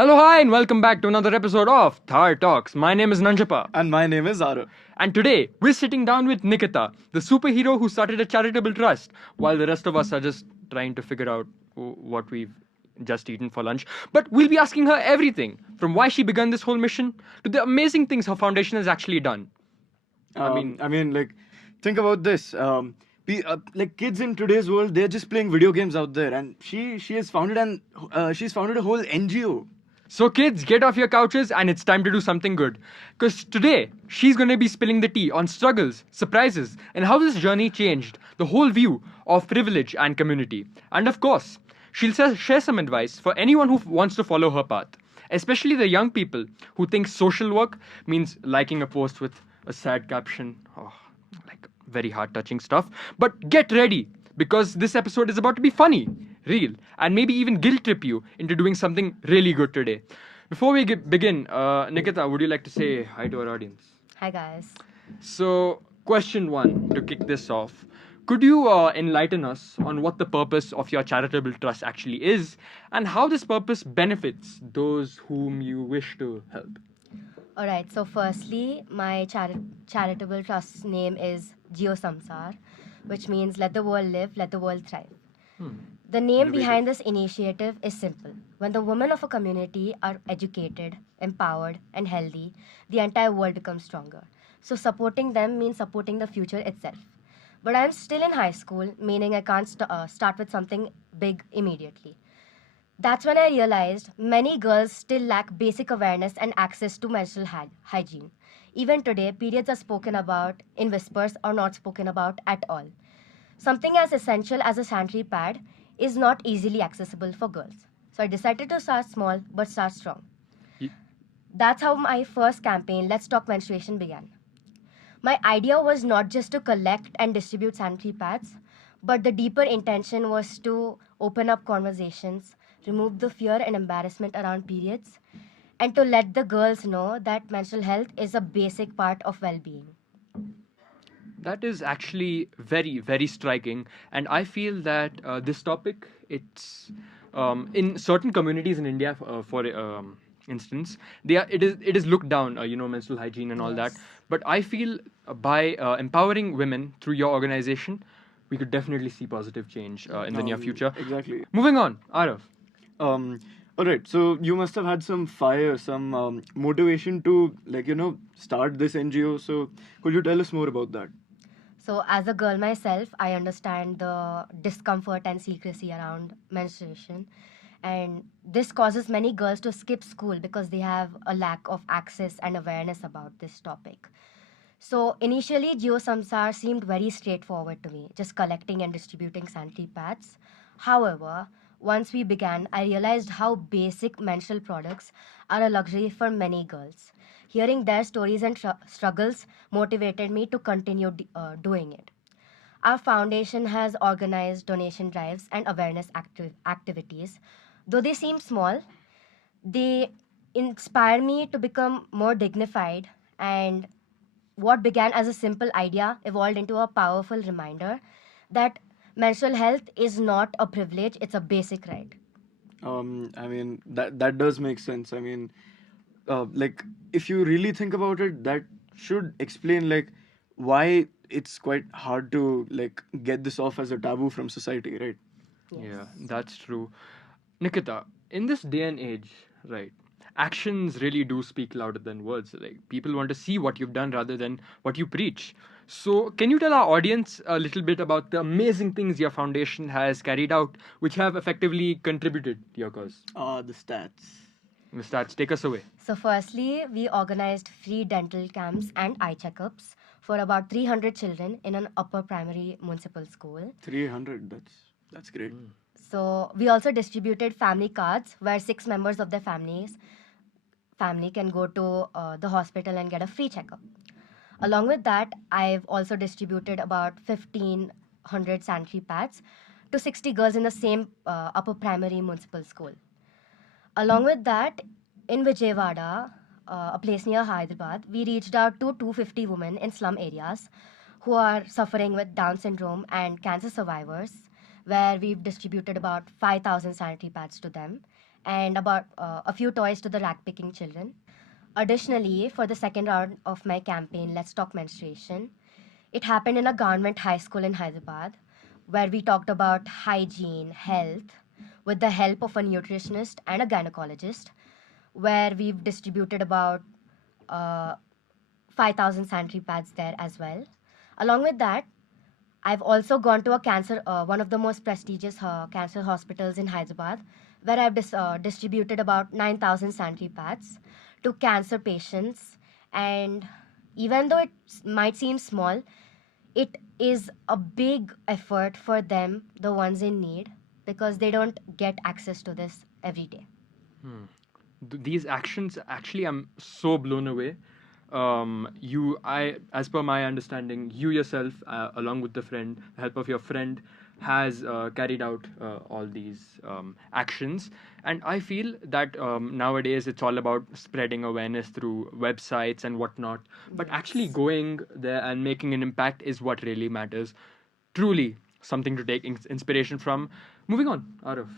Hello, hi, and welcome back to another episode of Tahr Talks. My name is Nanjapa. And my name is Aru. And today, we're sitting down with Nikita, the superhero who started a charitable trust, while the rest of us are just trying to figure out what we've just eaten for lunch. But we'll be asking her everything, from why she began this whole mission to the amazing things her foundation has actually done. Like, think about this. Like kids in today's world, they're just playing video games out there, and she has founded she's founded a whole NGO. So, kids, get off your couches and it's time to do something good. Because today, she's going to be spilling the tea on struggles, surprises, and how this journey changed the whole view of privilege and community. And of course, she'll share some advice for anyone who wants to follow her path, especially the young people who think social work means liking a post with a sad caption. Oh, like very heart touching stuff. But get ready because this episode is about to be funny, real, and maybe even guilt trip you into doing something really good today. Before we begin, Nikita, would you like to say hi to our audience? Hi guys. So, question one to kick this off. Could you enlighten us on what the purpose of your charitable trust actually is and how this purpose benefits those whom you wish to help? Alright, so firstly, my charitable trust's name is GSIS, which means let the world live, let the world thrive. The name behind this initiative is simple. When the women of a community are educated, empowered, and healthy, the entire world becomes stronger. So supporting them means supporting the future itself. But I'm still in high school, meaning I can't start with something big immediately. That's when I realized many girls still lack basic awareness and access to menstrual hygiene. Even today, periods are spoken about in whispers or not spoken about at all. Something as essential as a sanitary pad is not easily accessible for girls. So I decided to start small but start strong. Ye- That's how my first campaign, Let's Talk Menstruation, began. My idea was not just to collect and distribute sanitary pads, but the deeper intention was to open up conversations, remove the fear and embarrassment around periods, and to let the girls know that menstrual health is a basic part of well being. That is actually very, very striking, and I feel that this topic, it's in certain communities in India, for instance, it is looked down, menstrual hygiene and all that. Yes. But I feel by empowering women through your organization, we could definitely see positive change in the near future. Exactly. Moving on, Arav. Um, all right. So you must have had some fire, some motivation to start this NGO. So could you tell us more about that? So, as a girl myself, I understand the discomfort and secrecy around menstruation. And this causes many girls to skip school because they have a lack of access and awareness about this topic. So, initially, GeoSamsar seemed very straightforward to me, just collecting and distributing sanitary pads. However, once we began, I realized how basic menstrual products are a luxury for many girls. Hearing their stories and struggles motivated me to continue doing it. Our foundation has organized donation drives and awareness activities. Though they seem small, they inspire me to become more dignified, and what began as a simple idea evolved into a powerful reminder that menstrual health is not a privilege, it's a basic right. That does make sense. Like if you really think about it, that should explain like why it's quite hard to like get this off as a taboo from society, right? Yeah, Yes. that's true. Nikita, in this day and age, right, actions really do speak louder than words. Like, people want to see what you've done rather than what you preach. So, can you tell our audience a little bit about the amazing things your foundation has carried out, which have effectively contributed to your cause? The stats. Mr. Stats, take us away. So, firstly, we organized free dental camps and eye checkups for about 300 children in an upper primary municipal school. 300. That's great. So, we also distributed family cards where 6 members of their family can go to the hospital and get a free checkup. Along with that, I've also distributed about 1,500 sanitary pads to 60 girls in the same upper primary municipal school. Along with that, in Vijayawada, a place near Hyderabad, we reached out to 250 women in slum areas who are suffering with Down syndrome and cancer survivors, where we've distributed about 5,000 sanitary pads to them. and about a few toys to the rag picking children. Additionally, for the second round of my campaign, Let's Talk Menstruation, it happened in a government high school in Hyderabad, where we talked about hygiene, health, with the help of a nutritionist and a gynecologist, where we've distributed about uh, 5,000 sanitary pads there as well. Along with that, I've also gone to one of the most prestigious cancer hospitals in Hyderabad, where I've distributed about 9,000 sanitary pads to cancer patients. And even though it might seem small, it is a big effort for them, the ones in need, because they don't get access to this every day. These actions, actually, I'm so blown away. As per my understanding, you yourself, along with the help of your friend, has carried out all these actions. And I feel that nowadays it's all about spreading awareness through websites and whatnot. But actually going there and making an impact is what really matters. Truly something to take inspiration from. Moving on, Arav.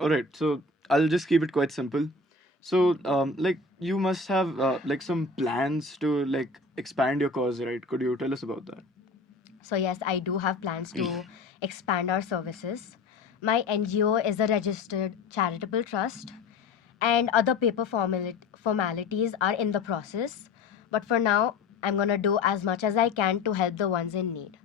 All right, so I'll just keep it quite simple. So, like, you must have like some plans to like expand your cause, right? Could you tell us about that? So, yes, I do have plans to expand our services. My NGO is a registered charitable trust, and other paper formalities are in the process. But for now, I'm going to do as much as I can to help the ones in need.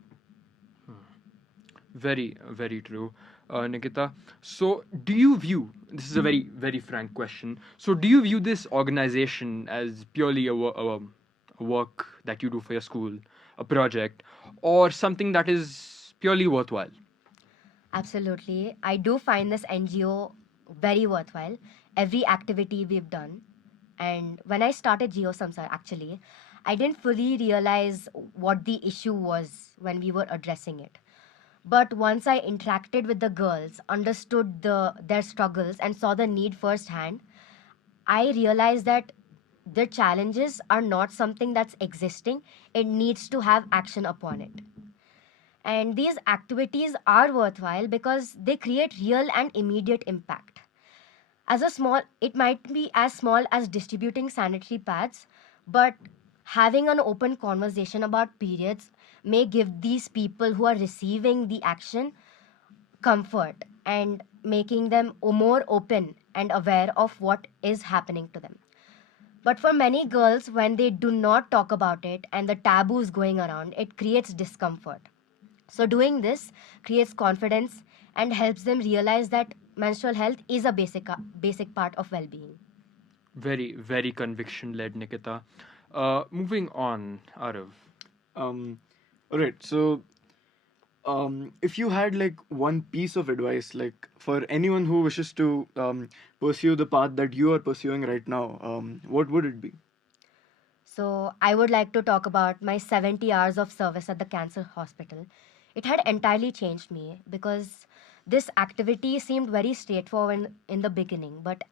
Very, very true, Nikita. So, do you view this is a very, very frank question? So, do you view this organization as purely a work that you do for your school, a project, or something that is purely worthwhile? Absolutely. I do find this NGO very worthwhile. Every activity we've done. And when I started GeoSamsar, actually, I didn't fully realize what the issue was when we were addressing it. But once I interacted with the girls, understood their struggles, and saw the need firsthand, I realized that their challenges are not something that's existing. It needs to have action upon it. And these activities are worthwhile because they create real and immediate impact. It might be as small as distributing sanitary pads, but having an open conversation about periods may give these people who are receiving the action comfort and making them more open and aware of what is happening to them. But for many girls, when they do not talk about it and the taboos going around, it creates discomfort. So, doing this creates confidence and helps them realize that menstrual health is a basic part of well being. Very, very conviction led, Nikita. Moving on, Arav. Um, all right, so if you had like one piece of advice, like for anyone who wishes to pursue the path that you are pursuing right now, what would it be? So, I would like to talk about my 70 hours of service at the cancer hospital. It had entirely changed me because this activity seemed very straightforward in the beginning. But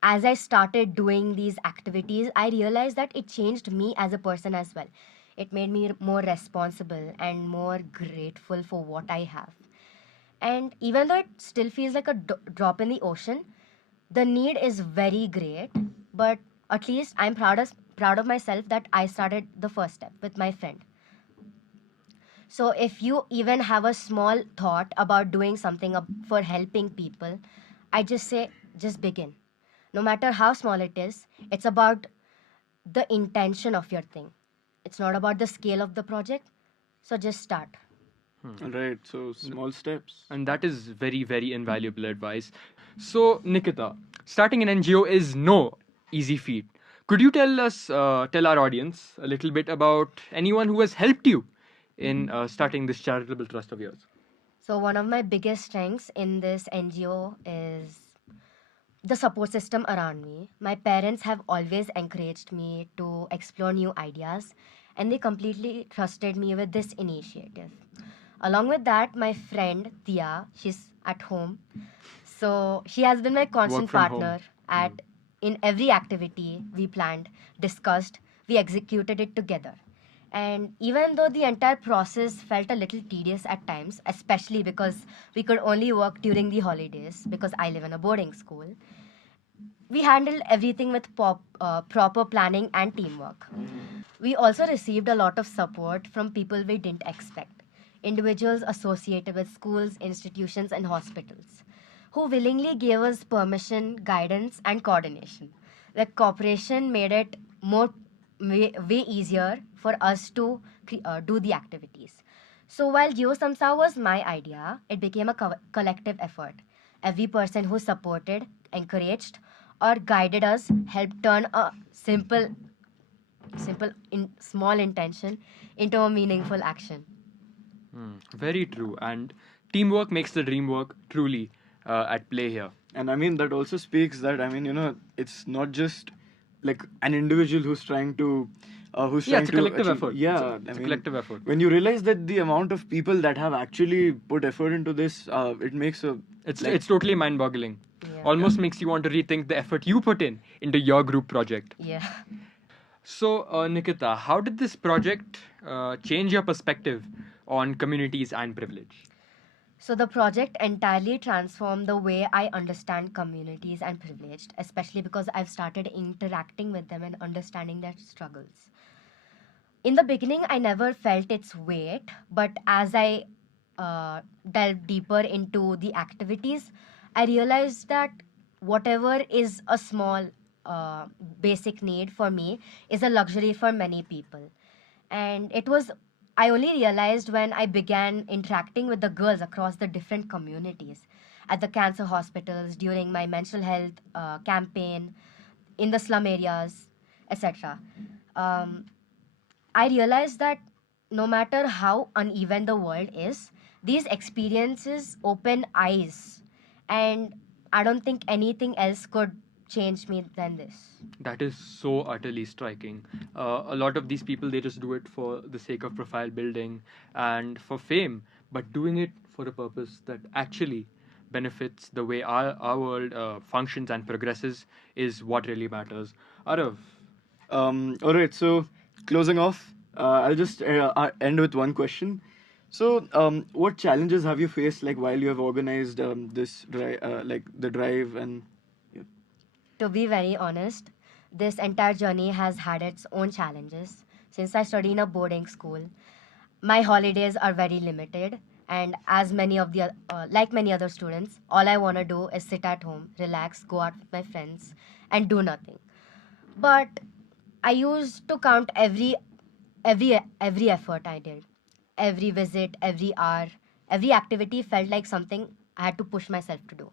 as I started doing these activities, I realized that it changed me as a person as well. It made me more responsible and more grateful for what I have. And even though it still feels like a drop in the ocean, the need is very great. But at least I'm proud of myself that I started the first step with my friend. So if you even have a small thought about doing something for helping people, I just say just begin. No matter how small it is, it's about the intention of your thing. It's not about the scale of the project. So just start. All right, so small steps. And that is very, very invaluable advice. So, Nikita, starting an NGO is no easy feat. Could you tell our audience a little bit about anyone who has helped you in starting this charitable trust of yours? So one of my biggest strengths in this NGO is the support system around me. My parents have always encouraged me to explore new ideas, and they completely trusted me with this initiative. Along with that, my friend Tia, she's at home. So she has been my constant from home. partner at in every activity we planned, discussed, we executed it together. And even though the entire process felt a little tedious at times, especially because we could only work during the holidays because I live in a boarding school, We handled everything with proper planning and teamwork. We also received a lot of support from people we didn't expect, individuals associated with schools, institutions, and hospitals, who willingly gave us permission, guidance, and coordination. The cooperation made it way easier for us to do the activities. So while Geo Samsa was my idea, it became a collective effort. Every person who supported, encouraged, or guided us helped turn a small intention into a meaningful action. Very true. And teamwork makes the dream work truly at play here. And I mean, that also speaks that, I mean, it's not just like an individual who's trying to who's Yeah, trying it's a to collective achieve- effort. Yeah, It's a collective effort. When you realize that the amount of people that have actually put effort into this, it makes a It's totally mind-boggling. Yeah. Almost makes you want to rethink the effort you put in into your group project. Yeah. So, Nikita, how did this project change your perspective on communities and privilege? So the project entirely transformed the way I understand communities and privileged, especially because I've started interacting with them and understanding their struggles. In the beginning, I never felt its weight, but as I delved deeper into the activities, I realized that whatever is a small basic need for me is a luxury for many people. And I only realized when I began interacting with the girls across the different communities at the cancer hospitals, during my mental health campaign, in the slum areas, etc. Um, I realized that no matter how uneven the world is, these experiences open eyes, and I don't think anything else could change me than this. That is so utterly striking. A lot of these people, they just do it for the sake of profile building and for fame, but doing it for a purpose that actually benefits the way our world functions and progresses is what really matters. Arav, All right, so closing off, I'll just end with one question. So, what challenges have you faced, like while you have organized this drive, like the drive, and yeah. To be very honest, this entire journey has had its own challenges. Since I study in a boarding school, my holidays are very limited, and as like many other students, all I want to do is sit at home, relax, go out with my friends, and do nothing. But I used to count every effort I did, every visit, every hour, every activity felt like something I had to push myself to do.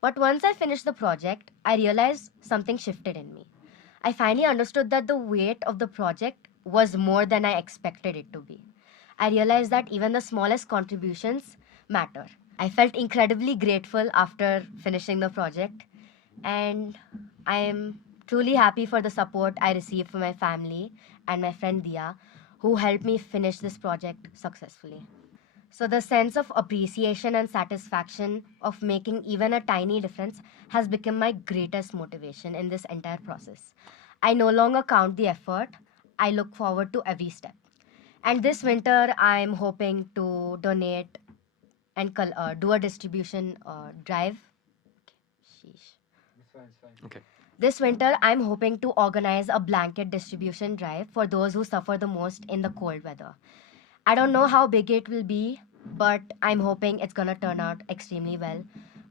But once I finished the project, I realized something shifted in me. I finally understood that the weight of the project was more than I expected it to be. I realized that even the smallest contributions matter. I felt incredibly grateful after finishing the project, and I am truly happy for the support I received from my family and my friend Dia, who helped me finish this project successfully. So, the sense of appreciation and satisfaction of making even a tiny difference has become my greatest motivation in this entire process. I no longer count the effort, I look forward to every step. And this winter, I'm hoping to donate and do a distribution drive. Sheesh. okay. This winter, I'm hoping to organize a blanket distribution drive for those who suffer the most in the cold weather. I don't know how big it will be, but I'm hoping it's gonna turn out extremely well.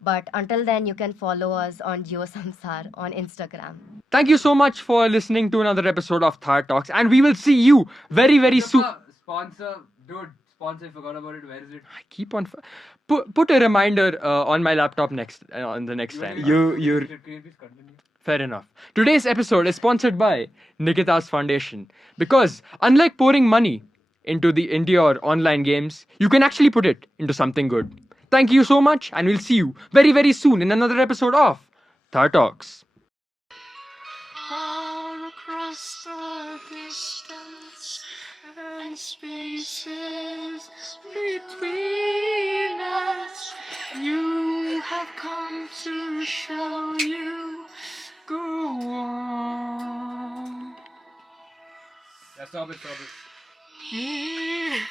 But until then, you can follow us on GeoSamsar on Instagram. Thank you so much for listening to another episode of Tahr Talks, and we will see you very, very soon. Sponsor, dude. Sponsor, I forgot about it. Where is it? I keep on. Put a reminder on my laptop on the next time. You Can you please continue? Fair enough. Today's episode is sponsored by Nikita's Foundation because unlike pouring money into your online games, you can actually put it into something good. Thank you so much, and we'll see you very, very soon in another episode of Tahr Talks. All across the distance and spaces between us, you have come to show you go on. Yeah, stop it, stop it. Yeah.